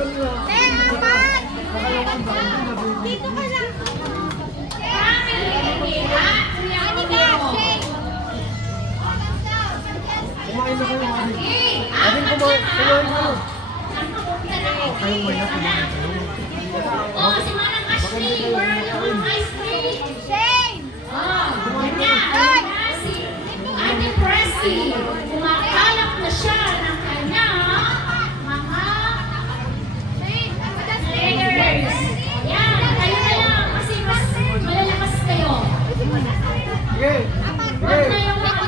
apat! Dito ka lang! Kumain na kayo, Mami. Ading kumain kayo. Kayong may kumain kayo. Oh, si Manang Ashley, where yung ice cream? Shane! Ganyan. Si Ate Presti, kumakalap na siya ng kanyang mga players. Yan, kayo na lang kasi mas malalakas kayo. Sige. Huwag na yung mga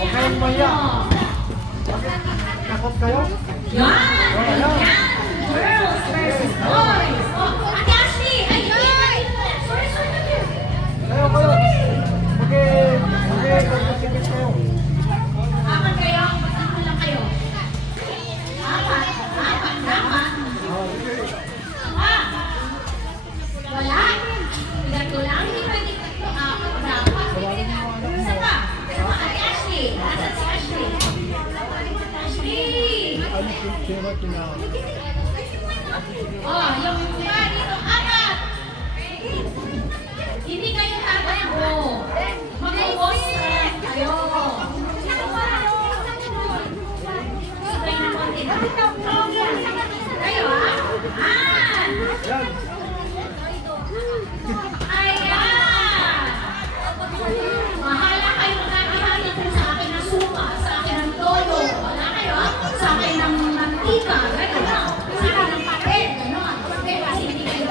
Huwag kayong maya. Takot kayo? Yan! Yan! Girls versus boys! Oh, Ate Ashley! Ay, sorry! Kayo. Magkasikit kayo. Apat kayo? Ba't lang kayo? Apat. Wala? Ganito lang? Hindi pwede tatlo, apat, dapat. Isa pa. Ate Ashley. Asan si Ashley? Oh, yung iba dito, apat. Hindi kayo tatakbo. Mag-o-strike kayo. Sabay na konti. Kayo, ha? Ayan! Mahala kayo magkakihali kung sa akin ng suka, sa akin ng todo. Wala kayo, sa akin ng mantika. Gano'n. Sa akin ng papel. Gano'n. Kasi hindi kayo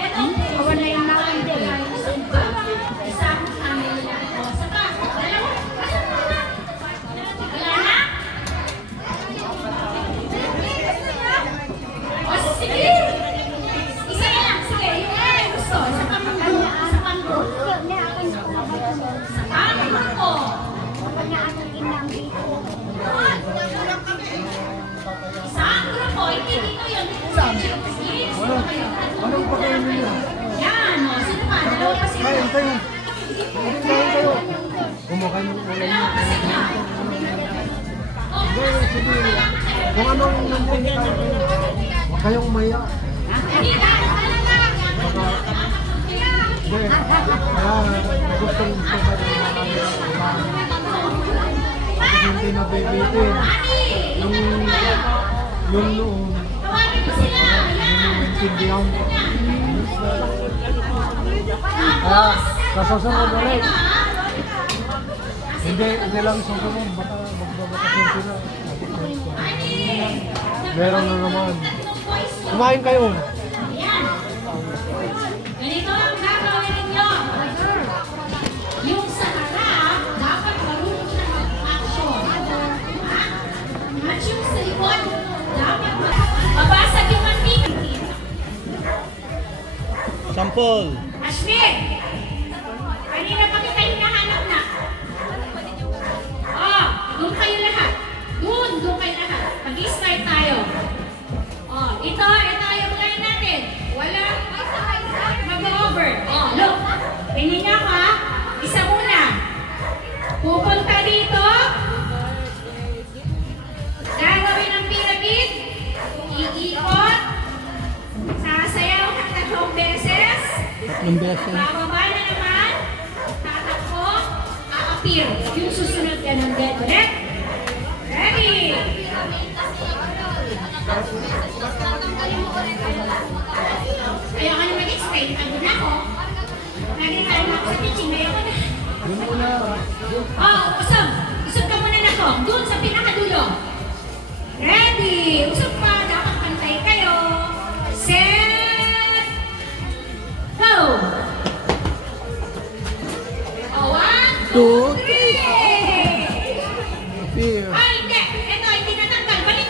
eto. Wala yung nakandi. Isang kanila. O, saka. Dalawa. Wala na? O, sige. Isa na lang. Sige. Yung gusto. Sa pang-group. Sa pang-group. Sa pang-group. Isang grupo. Hindi dito yun. Anong pakain ninyo? Yan. O, sino pa? Dalawa pa sila. Kain kayo. Kayo. Kumakain mo ulam niyo. Sige. Kung anong nandun kayo. Huwag kayong maya. Hindi na. Hindi. Gustong gusto ka hindi nabibitin. Yung noon, Tawagin mo sila. maintindihan ko. Kaya, sa susunod ulit. Hindi lang susunod. Baka magbabakasin sila. Meron na naman. Kumain kayo. Yan. Ganito ang gagawin ninyo. Yung sa harap, dapat marunong siya mag-action. At yung sa likod, dapat mabasag yung mantika. Sampol. Ashley! Kanina pa kita hinahanap na. Oh, doon kayo lahat. Doon kayo lahat. Mag-start tayo. Oh, ito yung line natin. Wala mag-over. Oh, look. Tingnan niyo ha. Isa muna. Pupunta dito. Gagawin ang pyramid. Iikot. Sasayaw ng 3 beses. 3 beses. Bababa na naman. Tatakbo. A-appear. Yung susunod ganun din. Ulit. Ready? Ayaw ka na mag-explain. Pagod na ako. Naging na ako sa teaching. Ayaw ka na. Oh, usap. Usap ka muna na ko. Doon sa pinakadulo. Ready? Usap pa. Dapat pantay kayo. Set. Go! Oh, 1, 2, 3. Fear. Ay, hindi. Ito, hindi natanggal. Balik.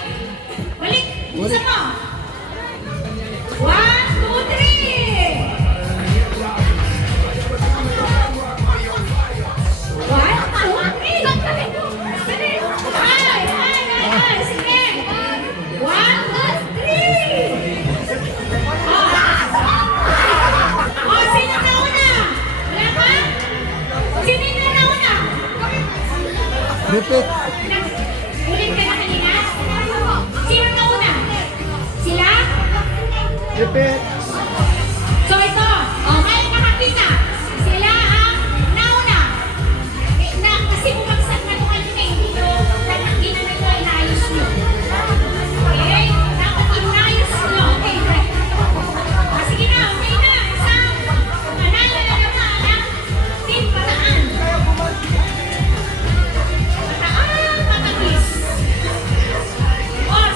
Balik. Isa mo. 1, 2, 3. 1, 2, 3. Ay. Sige. 1, 2, 3. Oh, sino nauna? Wala pa? Sino yung nauna? Repeat. Ulit ka na kanina? Sino nauna? Sila? Repeat. So ito, kayo nakakita. Sila ang nauna. Kasi bumagsak na ito kanina, hindi nyo ginano nyo, inayos nyo. Okay? Dapat inayos nyo. Okay, right. Sige na, okay na. Isang manalo na naman ang Team Bataan. Bataan, Matamis.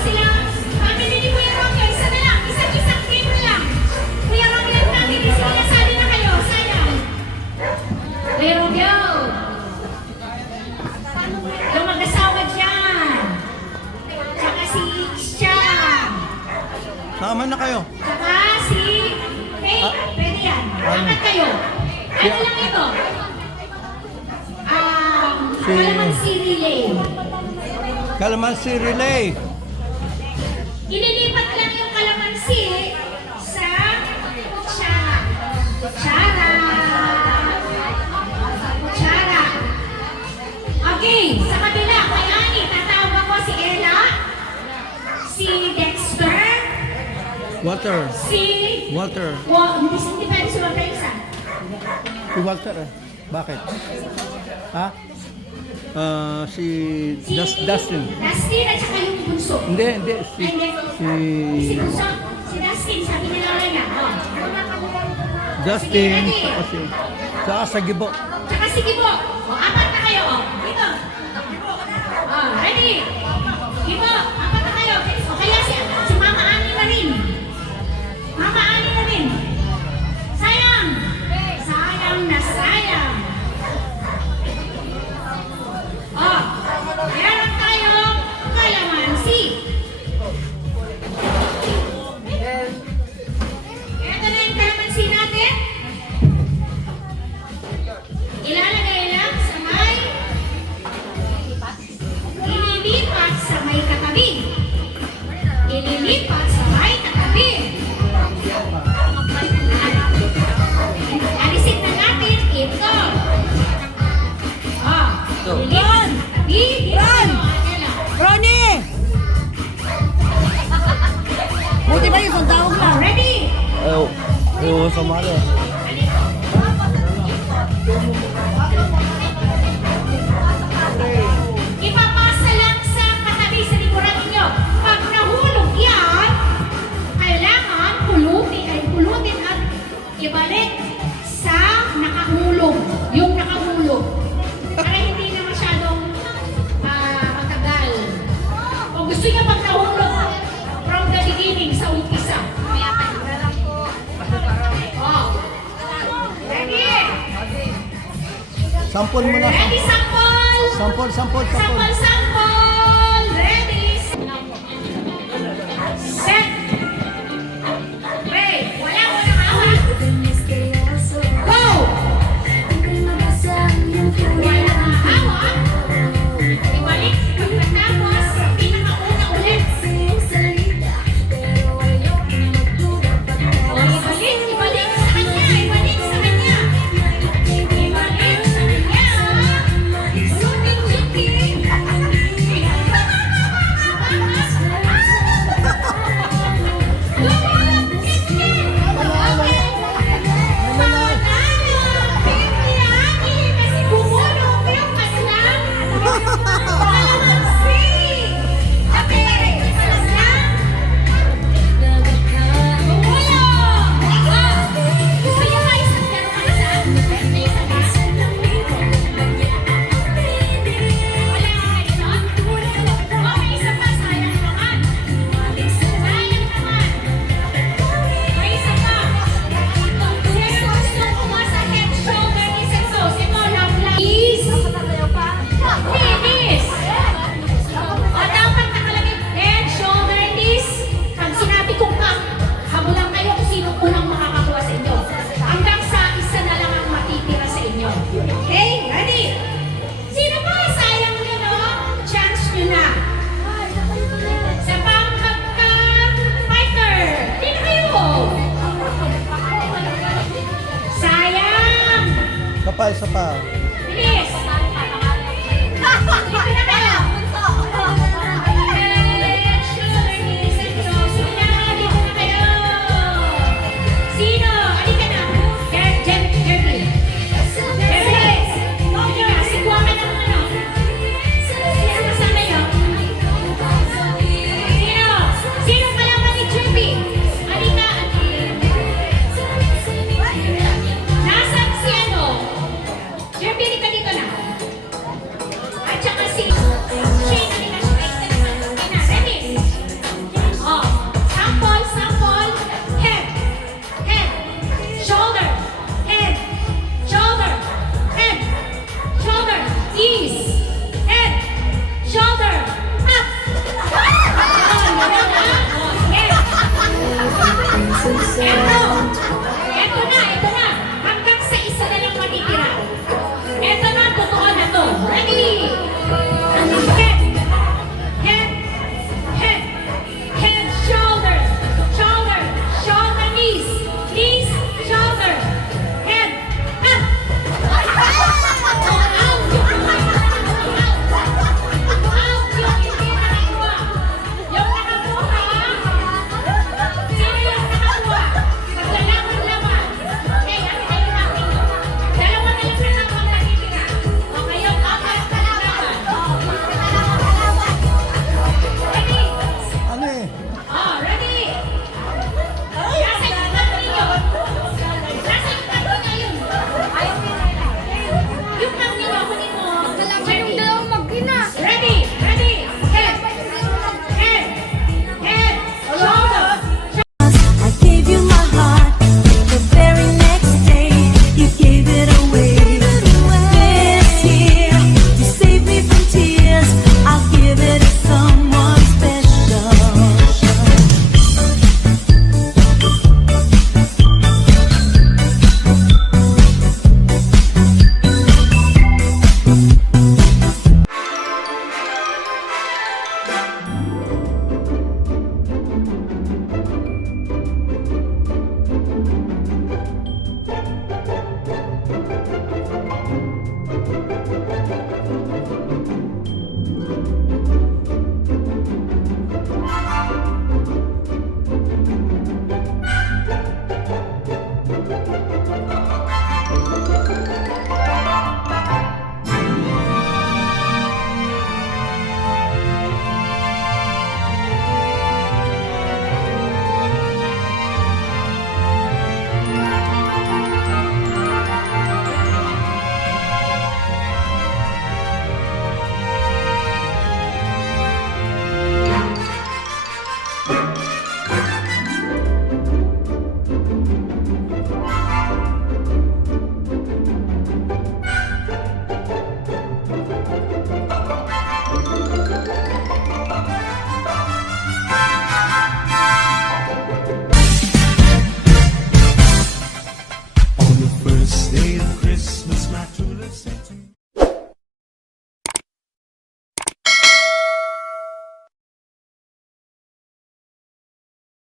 Sila, family ni Kuya Romeo, isa na lang. Isang game na lang. Kuya Romeo at family, sige na, sali na kayo. Sayang. Kuya Romeo. Yung mag-asawa dyan. Tsaka si Christian. Sama na kayo. Tsaka si Faith. Pwede yan. Apat kayo. Ano lang ito? Kalamansi relay. Kalamansi relay. Ililipat lang yung kalamansi sa kutsara. Kutsara. Kutsara. Okay, sa kabila, kay Ani, tatawag ko si Ella, si Dexter, Walter. si... Walter. Hindi pwede si Walter isa. Si Walter eh. Bakit? Ha? Si Dustin. Dustin at saka yung bunso. Hindi. Si Bunso. Si Dustin, sabi nila wala na. Dustin. Sige, ready? Saka sa Gibo. Tsaka si Gibo. Apat na kayo. Dito. Ready? Gibo, apat na kayo. O kaya si Mama Ani na rin. Mama Ani na rin. Sayang. Sayang na sayang. Meron tayong kalamansi. Ito na yung kalamansi natin. Ilalagay lang sa may ililipat sa may katabi. Ililipat sa may katabi. Alisin na natin ito. Ililipat sa katabi. Run! Ronnie! Buti ba yung sandawag lang? Ready? Oo, sama na. Ipapasa lang sa katabi sa likuran ninyo. Pag nahulog yan, kailangan pulutin at ibalik sa nakahulog. Yung nakahulog. Para hindi na masyadong matagal. Kung gusto niya pag nahulog, from the beginning, sa umpisa. Ready? Sampol mo na. Ready, sample? Sampol. Sample. Ready? Set. Wait, wala ko nang hawak. Go! Wala nang hawak. Ibalik pagkatapos, pinakauna ulit. Ibalik sa kanya. Ibalik sa kanya. Pulutin, Jinky. Miss